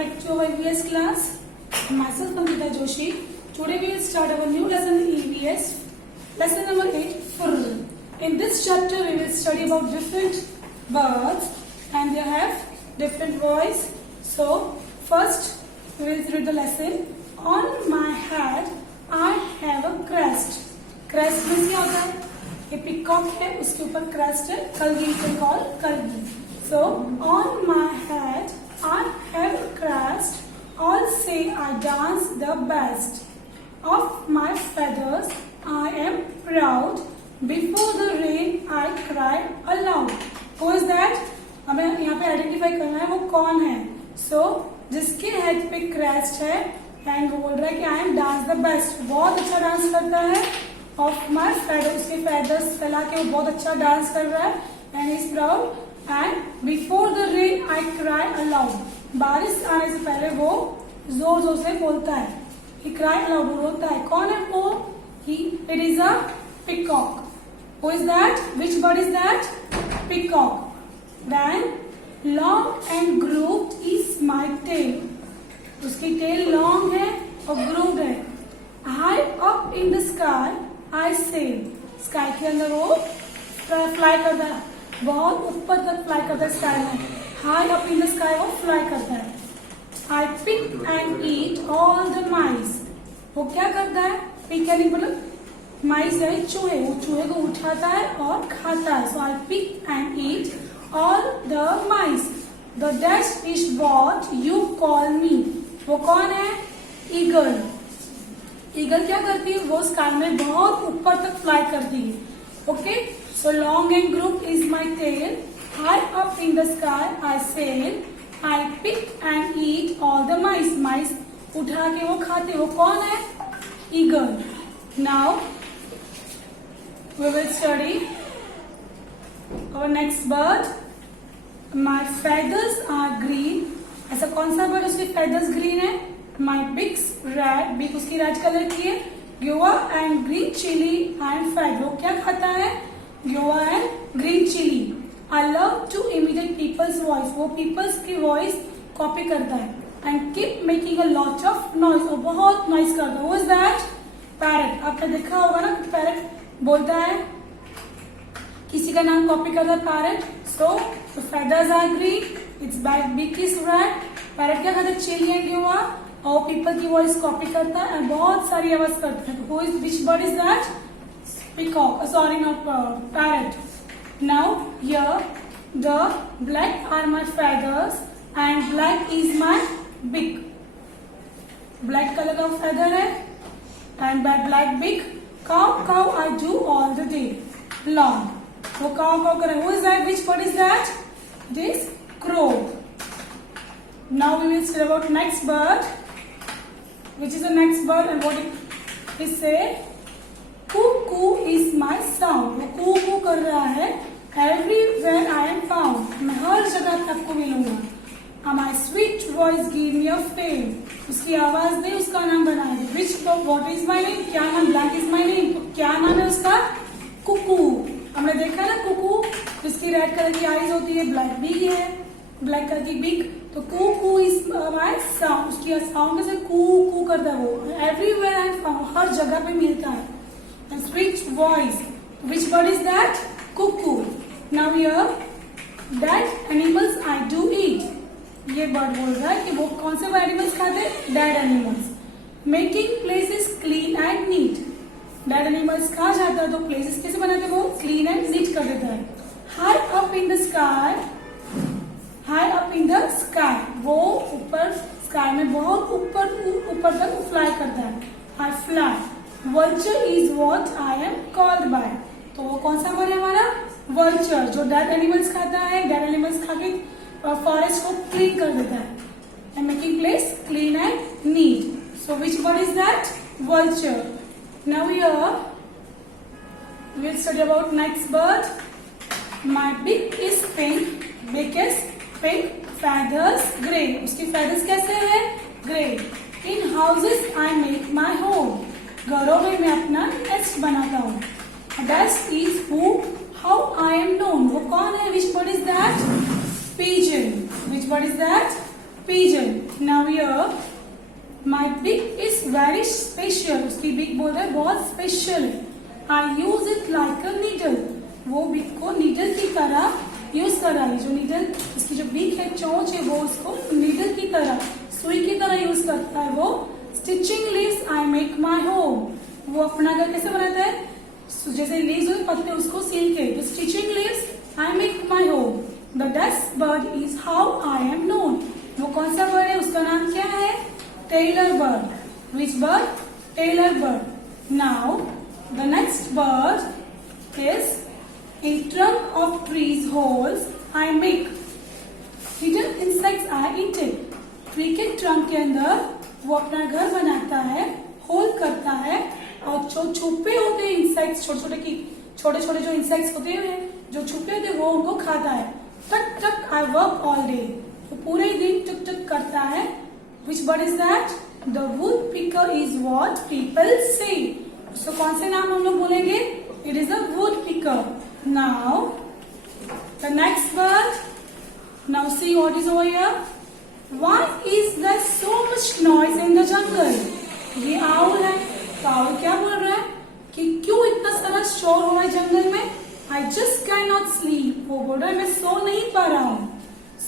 back to our EVS class. Myself Pankita Joshi. Today we will start our new lesson in EVS. Lesson number 8, fur. In this chapter we will study about different birds and they have different voice. So first we will read the lesson. On my head I have a crest. Crest means क्या होता है? ये peacock है, उसके ऊपर crest है. कलगी can call कलगी. So on my head I have a crest. All say I dance the best. Of my feathers I am proud. Before the rain I cry aloud. Who is that? हमें यहाँ पे identify करना है वो कौन है. So जिसके head पे क्रेस्ट है एंड वो बोल रहा है कि I am dance the best, बहुत अच्छा डांस करता है. ऑफ माई फेदर्स, उसके फेदर्स फैला के वो बहुत अच्छा डांस कर रहा है and is proud. And before the rain I cry allowed. बारिश आने से पहले वो जोर जोर से बोलता है. ही क्राई अलाउड, वो रोता है. कौन है वो? He it is a peacock. Who is that? Which bird is that? Peacock. Then long and grooved is my tail. उसकी टेल लॉन्ग है और ग्रूव्ड है. High up in the sky I sail. Sky के अंदर वो fly करता है, बहुत ऊपर तक फ्लाई करता है स्काई में. High up in the sky वो फ्लाई करता है. I pick and eat all the mice. वो क्या करता है? पिक यानी मतलब माइस यानी चूहे. वो चूहे को उठाता है और खाता है. So I pick and eat all the mice. The dash is what you call me. वो कौन है? ईगल. ईगल क्या करती है? वो स्काई में बहुत ऊपर तक फ्लाई करती है. Okay, so long and group is my tail. High up in the sky I sail. I pick and eat all the mice. Mice उठा के वो खाते. वो कौन है? Eagle. Now we will study our next bird. My feathers are green. ऐसा कौन सा बर्ड उसके feathers green है? My beak's red. beak उसकी रेड कलर की है. Guava and green chili and fat. वो क्या खाता है? Guava and green chili. I love to imitate people's voice. वो people's की voice copy करता है. And keep making a lot of noise. वो बहुत noise करता है. Who is that? Parrot. आपने देखा होगा ना parrot बोलता है, किसी का नाम कॉपी करता है parrot. So feathers are green, its beak is red. Parrot क्या करता है? Chilli and guava. और पीपल की वॉइस कॉपी करता है और बहुत सारी आवाज करता है. Who is which bird is that? Peacock. Sorry not parrot. Now here the black are my feathers and black is my beak. Black colour का फेदर है and by black beak. Caw caw I do all the day long. वो caw caw कर रहा है. Who is that? Which bird is that? It is crow. Now we will study about next bird. Which is the next bird and what it is say? Cuckoo is my sound. वो कू कू कर रहा है. Everywhere I am found. मैं हर जगह पे आपको मिलूंगा. My sweet voice give me a fame. उसकी आवाज ने उसका नाम बनाया. Which what is my name? क्या नाम? Black is my name. तो क्या नाम है उसका? कुकू. हमने देखा ना कुकू जिसकी रेड कलर की आईज होती है, ब्लैक भी है, ब्लैक कलर की बिग. तो कुकू इज माय साउंड. उसकी साउंड से कू कू करता है वो. एवरीवेयर आई फाउंड, हर जगह पे मिलता है. And sweet voice. Which bird is that? Cuckoo. Now here that animals I do eat. ये बर्ड बोल रहा है कि वो कौन से एनिमल्स खाते हैं? Dead animals. Making places clean and neat. Dead animals कहा जाता है तो प्लेसेस कैसे बनाते हैं? वो क्लीन एंड नीट कर देता है. High up in the sky. High up in the sky. वो ऊपर स्काई में बहुत ऊपर तक फ्लाई करता है. आई fly. Vulture is what I am called by. तो वो कौन सा बर्ड है हमारा? वर्चर, जो डेड एनिमल्स खाता है. डेड एनिमल्स खा के फॉरेस्ट को क्लीन कर देता है. And making place clean and neat. So which bird is that? Vulture. Now here we will study about next bird. My beak is pink. Beak is pink. Feathers grey. उसकी feathers कैसे है? Grey. In houses I make my home. घरों में मैं अपना nest बनाता हूँ. Best is who, how I am known. वो कौन है? Which bird is that? Pigeon. Which bird is that? Pigeon. Now here my beak is very special. उसकी beak बोल रहा है बहुत special है. I use it like a needle. वो beak को needle की तरह यूज कर रहा है. जो needle इसकी जो beak है, चोंच है, वो उसको needle की तरह, सुई की तरह यूज करता है. वो stitching leaves I make my home. वो अपना घर कैसे बनाता है? जैसे लीव्स हुए पत्ते उसको सील के. The stitching leaves I make my home. The dust bird is how I am known. वो कौन सा बर्ड है? उसका नाम क्या है? Tailor bird. Which bird? Tailor bird. Now the next bird is in trunk of trees holes I make. Hidden insects are eaten. Tree के trunk के अंदर वो अपना घर बनाता है, होल करता है, और जो छुपे होते हैं इंसेक्ट्स, छोटे छोटे जो इंसेक्ट्स होते हैं जो छुपे होते हैं वो उनको खाता है. टक टक आई वर्क ऑल डे. वो पूरे दिन टक टक करता है. Which bird is that? The woodpecker is what people say. उसको कौन से नाम हम लोग बोलेंगे? It is a woodpecker. Now the next bird. Now see what is over here. Why is there so much noise in the jungle? ये owl है. तो owl क्या बोल रहा है कि क्यों इतना सारा शोर हो रहा है जंगल में? I just cannot sleep. वो बोल रहा है मैं सो नहीं पा रहा हूँ.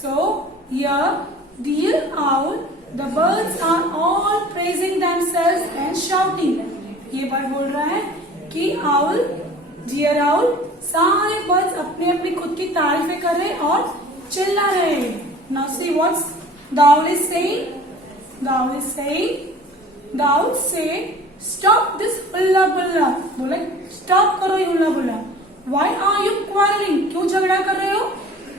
So here, dear owl, the birds are all praising themselves and shouting. ये बर्ड बोल रहा है कि owl, dear owl, सारे बर्ड्स अपनी अपनी खुद की तारीफें कर रहे और चिल्ला रहे. Now see what's the owl is saying. The owl is saying, the owl say, stop this hulla bulla. बोले stop करो ये हुल्ला बुल्ला. Why are you quarreling? क्यों झगड़ा कर रहे हो?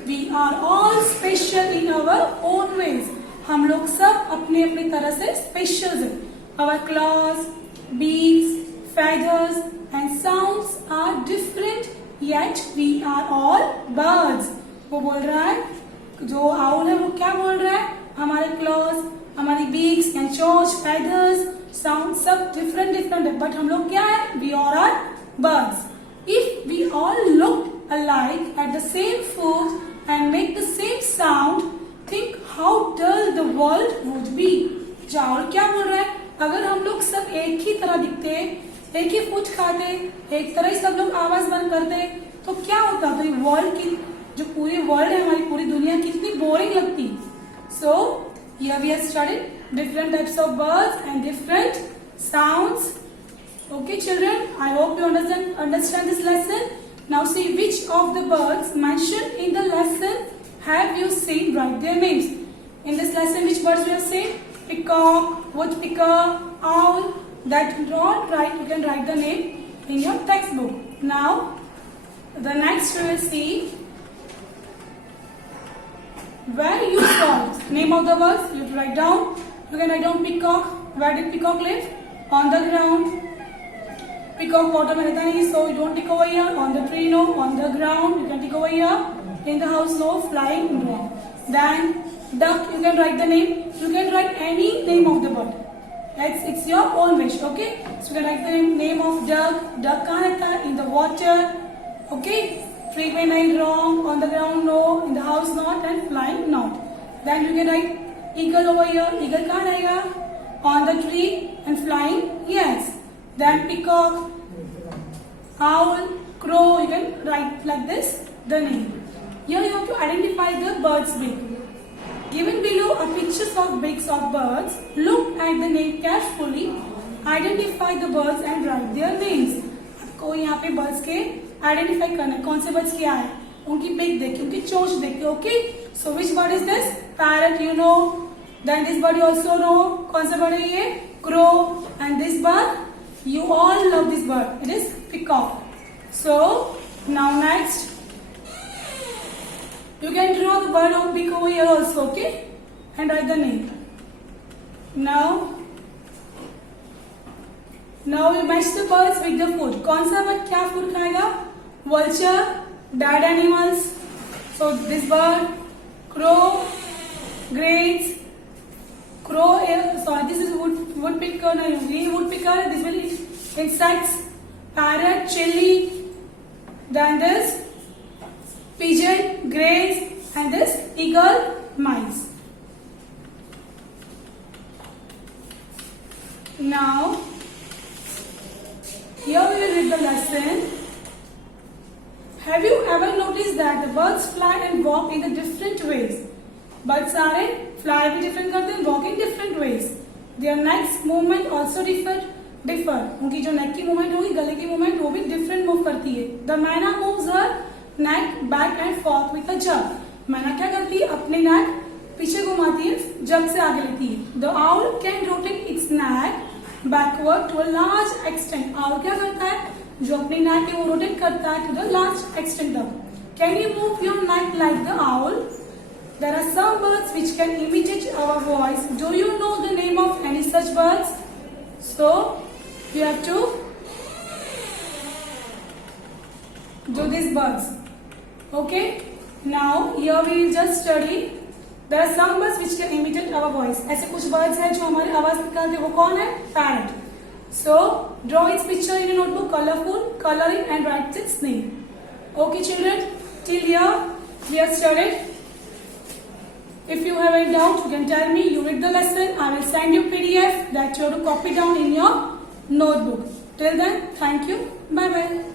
We are all special in our own ways. हम लोग सब अपनी अपनी तरह से स्पेशल हैं. Our claws, beaks, feathers and sounds are different, yet we are all birds. वो बोल रहा है, जो आउल है वो क्या बोल रहा है? हमारे क्लॉज, हमारी बीक्स एंड चोच, फेदर्स, साउंड सब डिफरेंट डिफरेंट है, बट हम लोग क्या है? We all are birds. If we all look alike at the same food and make the same sound, think how dull the world would be. जाओ क्या बोल रहा है? अगर हम लोग सब एक ही तरह दिखते, एक ही फूड खाते, एक तरह ही सब लोग आवाज बंद करते, तो क्या होता? तो वर्ल्ड की जो पूरी वर्ल्ड है, हमारी पूरी दुनिया कितनी बोरिंग लगती. So here we have studied different types of birds and different sounds. Okay children, I hope you understand this lesson. Now see which of the birds mentioned in the lesson have you seen? Write their names. In this lesson which birds we have seen? Peacock, woodpecker, owl. That not right, you can write the name in your textbook. Now the next we will see where you saw name of the birds. You write down. You can write down peacock. Where did peacock live? On the ground. Peacock water में रहता नहीं, so you don't tick over here. On the tree, no. On the ground, you can tick over here. In the house, no. Flying, no. Then duck, you can write the name. You can write any name of the bird. It's your own wish, okay? So you can write the name of duck. Duck कहाँ रहता है? In the water, okay? Tree में नहीं, wrong. On the ground, no. In the house, not. And flying, not. Then you can write eagle over here. Eagle कहाँ रहेगा? On the tree and flying, yes. Then peacock, owl, crow. You can write like this the name. Here you have to identify the bird's beak. Given below are pictures of beaks of birds. Look at the name carefully. Identify the birds and write their names. आपको यहाँ पे birds के identify करना है, कौन से birds क्या है, उनकी बिग देखिए, उनकी चोंच देखिए. Okay, so which bird is this? Parrot, you know. Then this bird you also know. कौन सा बर्ड है ये? Crow. And this bird you all love this bird, it is peacock. So now next you can draw the bird of big over here also, okay, and write the name. Now we match the birds with the food. कौन सा bird क्या food खाएगा? Vulture, dead animals. So this bird, crow, greys, crow. Sorry, this is woodpecker. No, green woodpecker. This will eat insects. Parrot, chili. Then this pigeon, greys, and this eagle, mice. Now, here we will read the lesson. Have you ever noticed that the birds fly and walk in the different ways? Birds सारे fly भी different करते हैं, walk in different ways. Their neck's movement also differ. उनकी जो neck की movement होगी, गले की movement वो भी different move करती है. The मैना moves her neck back and forth with a jerk. मैना क्या करती है? अपने neck पीछे घुमाती है, jerk से आगे लेती है. The owl can rotate its neck backward to a large extent. Owl क्या करता है? जो अपनी neck है वो rotate करता है to the large extent तक. Can you move your neck like the owl? There are some birds which can imitate our voice. Do you know the name of any such birds? So you have to do these birds. Okay? Now here we will just study. There are some birds which can imitate our voice. ऐसे कुछ birds हैं जो हमारी आवाज निकालते हैं. वो कौन है? Parrot. So draw its picture in a notebook, colorful, color it and write its name. Okay, children. Till here we have studied. If you have any doubt, you can tell me. You read the lesson. I will send you PDF that you have to copy down in your notebook. Till then, thank you. Bye bye.